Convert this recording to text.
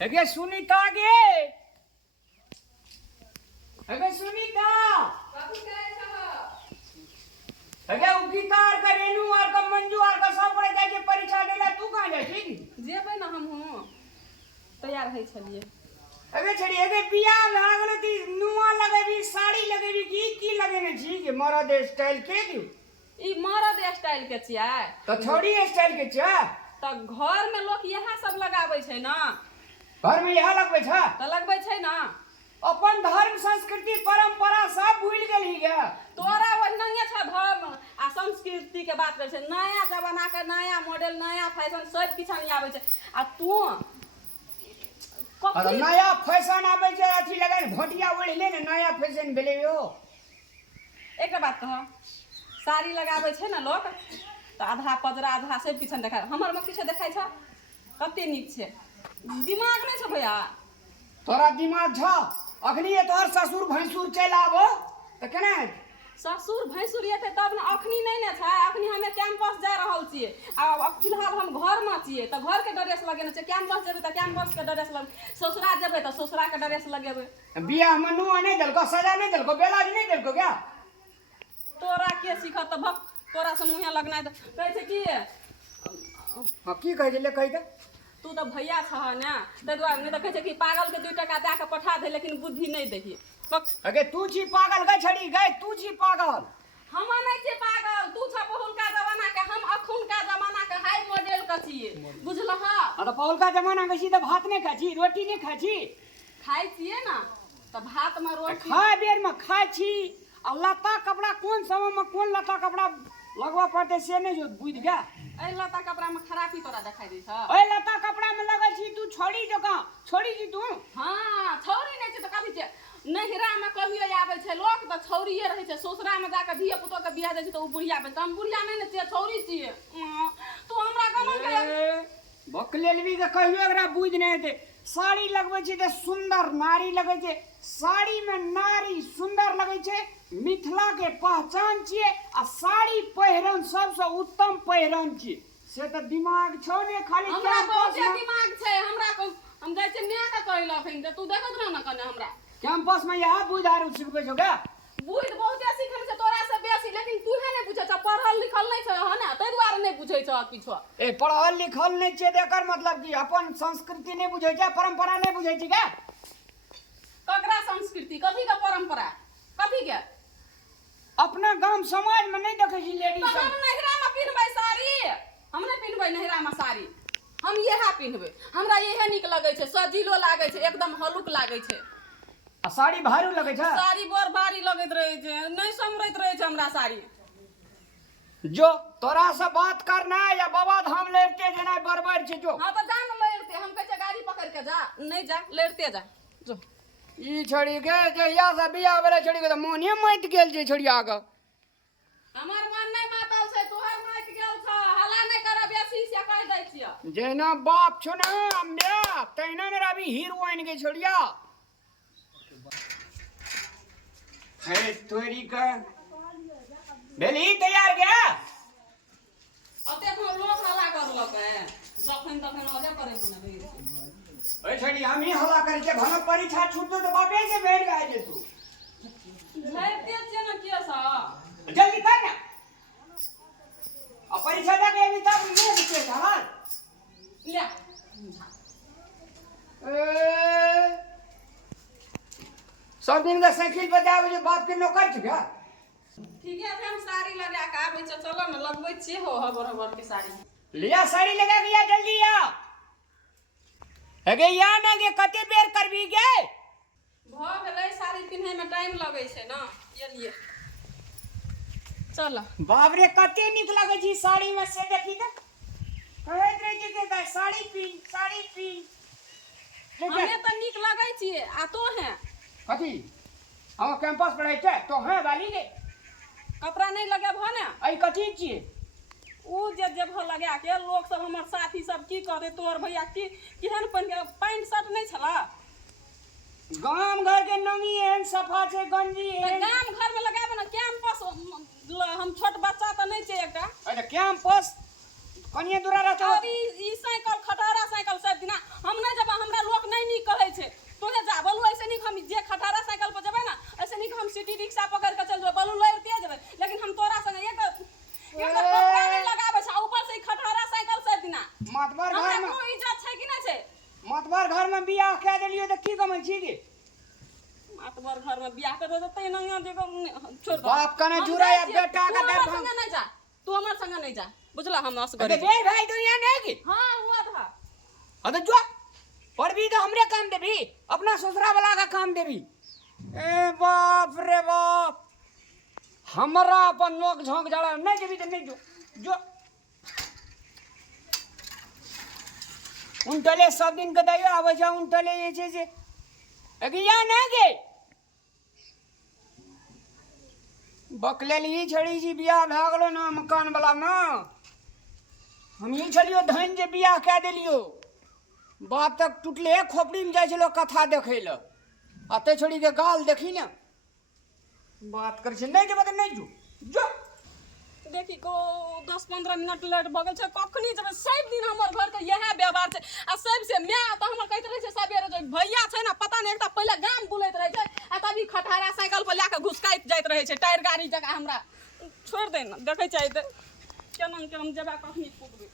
अगे सुनीता गे अगे सुनीता अगे उगीता और का रेनू और का मंजू और का सब पड़े जाके परीक्षा देला तू कहां जाय छी जेबै ना हम तैयार है छलिए अगे छड़ी अगे बिया लागल ती नुआ लगेबी साड़ी लगेबी की लगेने छी के मरद स्टाइल के की ई मरद स्टाइल के छियै तो छोड़ी स्टाइल के छ त घर में लोग यह सब लगाबै छै ना घर में यह लगबै छ त लगबै छै ना अपन धर्म संस्कृति परंपरा सब भूल गेली गे तोरा ओहिनंगे छ धर्म आ संस्कृति के बात करे छै नया जमाना के नया मॉडल नया फैशन सब किछ नहीं आबै छै आ तू अरे नया फैशन आबै छै अथी लगाय भोटिया ओढ़ ले ने नया फैशन भेले यो एक बात कह साड़ी लगाबै छै ना लोग त आधा पजरा आधा सब किछ देखाय हमर में किछ देखाय छ कते नीक छै दिमाग नहीं छ भैया तोरा दिमाग छ अखनी ये तोहर ससुर भैंसुर चल आबो त केना ससुर भैंसुर एते तब न अखनी नहीं ने छै अखनी हमे कैंपस जा रहल छियै आ फिलहाल हम घर में छियै त घर के ड्रेस लगेने छै कैंपस जेबै त कैंपस के ड्रेस लग ससुरा जेबै त ससुरा के ड्रेस लगेबै बियाह में नुआ नहीं देलको सजा नहीं देलको बेलाज नहीं देलको क्या तोरा के सिखत त भक तोरा से मुंहे लगनाय त कहै छै की हां की कहै छै ले कहि दे तू तो भैया छह ना ते दुआरे नहीं तो कहै छै कि पागल के 2 टका दे के पठा दे लेकिन बुद्धि नहीं देही अगे तू छी पागल गई छड़ी गई तू छी पागल हम नहीं छी पागल तू छ बहुलका जमाना के हम अखुनका जमाना के हाई मॉडल के छिए बुझलह अरे बहुलका जमाना के सीधा भात नहीं खाई छी रोटी नहीं खाई छी खाई छिए ना तो भात में रोटी खाए बेर में खाई छी आ लता कपड़ा कौन समय में कौन लता कपड़ा लगवा पड़ते से नहीं जो बुझ गया ए लता कपड़ा में खराबी तोरा दिखाई दे छ ओए लता कपड़ा में लगै छी तू छोड़ी जका छोड़ी जी तू हां छौरी नहीं छै त कथि छै नहिरा में कहियो आबै छै लोग त छौरिये रहै छै ससुरा में जाके धिया पुतो के बियाह दे छै त उ बुढ़िया बन हम बुढ़िया नहीं ने छियै छौरी छियै तू हमरा कमन के बकलेलवी के कहियो एकरा बुझ नहीं दे साड़ी लगबै छी त सुंदर नारी लगै छै साड़ी में नारी सुंदर लगै छै मिथिला के पहचान छियै आ साड़ी पहिरन सबसे उत्तम पहिरन छियै से त दिमाग छौ ने खाली हमरा बहुते दिमाग छै हमरा हम जाय छै न्या का कहला फिन तू देखत रह ना कने हमरा कैंपस में यह बुझारू सिखबै छौ का बुझ बहुते सिखल छै तोरा से बेसी लेकिन तू है नहीं पूछै छ पढ़ल लिखल नहीं छै ह ना तै दुआरे नहीं पूछै छ किछो ए पढ़ल लिखल नहीं छै एकर मतलब की अपन संस्कृति नहीं बुझै छै परंपरा नहीं बुझै छै का ककरा संस्कृति कथि का परंपरा कथि के अपना गांव समाज में नहीं देखे छी लेडीज तो हम नहिरा में पिनबै साड़ी हम नहीं पिनबै नहिरा में साड़ी हम यह पिनबै हमरा यह निक लगे छै सजीलो लागे छै एकदम हलुक लागे छै आ साड़ी भारू लगे छै साड़ी बड़ भारी लगैत रहे छै नहीं समरैत रहे छै हमरा साड़ी जो तोरा से बात करना है या बाबा धाम लेते जेना बरबर छै जो हां तो जान लेते हम कहै छै गाड़ी पकड़ के जा नहीं जा लेते जा जो ई छड़ी के जे या से बियाह वाला छड़ी के त मोने मत गेल छै छड़िया के हमर मन नहीं मातल छै तोहर मत गेल छ हला नहीं कर बेसी से कह दै छियै जेना बाप छौ ना हमरा तैना ने रवि हीरोइन के छड़िया हे तोरी का भेली तैयार गया अते को लोग हला करलक है जखन तखन आगे करे मन रही ओए छड़ी हम ही हल्ला करे के भला परीक्षा छूटतो तो बापे के बैठ गए जे तू लेते छै न के सा जल्दी कर ना अब परीक्षा दे के अभी तक नहीं दिखे हाल ले सब दिन का साइकिल पे जावे जो बाप के नौकर छ क्या ठीक है हम साड़ी लगा के आबै छ चलो न लगबै छी हो बराबर के साड़ी लिया साड़ी लगा के या जल्दी आ अगे या ना के कते बेर करबी गे भ गेलै साड़ी पिन्हे में टाइम लगै छै ना ये लिए चल बाप रे कते निक लागे छी साड़ी में से देखी त कहैत रहे छी के साड़ी पी हमें त निक लगै छियै आ तो है कथी हम कैंपस पढ़ै छै तो है वाली गे कपड़ा नहीं लगे भ ने आई कथी छियै उ जे भ लगा के लोग सब हमर साथी सब की करे तोर भैया की केहन पहन के पैंट शर्ट नहीं छला गांव घर के नंगी एहन सफा छै गंजी एहन गांव घर में लगाबे ना कैंपस हम छोट बच्चा त नहीं छै एकटा अच्छा कैंपस कनिए दूरा रहतो और ई साइकिल खटारा साइकिल सब दिना हम नहीं जब हमरा लोग नहीं में कोई इज्जत छै कि नहीं छै? मतबर घर में बियाह कह दिलियो तो की कमै छी गे? मातबर घर में बियाह कर देते नहीं जे छोड़ दो। बाप का ना जुड़ा या बेटा का दर दर संगे नहीं जा, तू हमर संगे नहीं जा, बुझला? हम असगर अरे बे भाई दुनिया नहीं गे। हां हुआ था। अबे जो पर भी तो हमरे काम देबी, अपना ससुरा वाला का काम देबी। ए बाप रे बाप, हमरा अपन नोक झोंक जड़ा नहीं देबी तो नहीं जो उनटले सब दिन के दैयो आवे छै, उनटले जे छै से अगिया नहीं गे। बकलेल ही छड़ी जी बियाह भए गेलो ना मकान वाला में, हम ही छलियो धन जे बियाह कह देलियो। बाप तक टूटले खोपड़ी में जाय छलो कथा देखे ल, अते छोड़ी के गाल देखी ना बात कर छै। नहीं जेबे तो नहीं जो देखी को 10-15 मिनट लेट बगल छै, कखनी जब सब दिन हमर घर के यह व्यवहार छै। आ सब से मैं त हमर कहत रहे छै सबेरे जो भैया छै ना, पता नहीं एकटा पहले गाम बुलैत रहे छै आ तभी खटारा साइकिल पर लाके घुसकाइत जाइत रहे छै, टायर गाड़ी जका। हमरा छोड़ दे ना, देखे छै केना के हम जेबा कखनी कूदबे।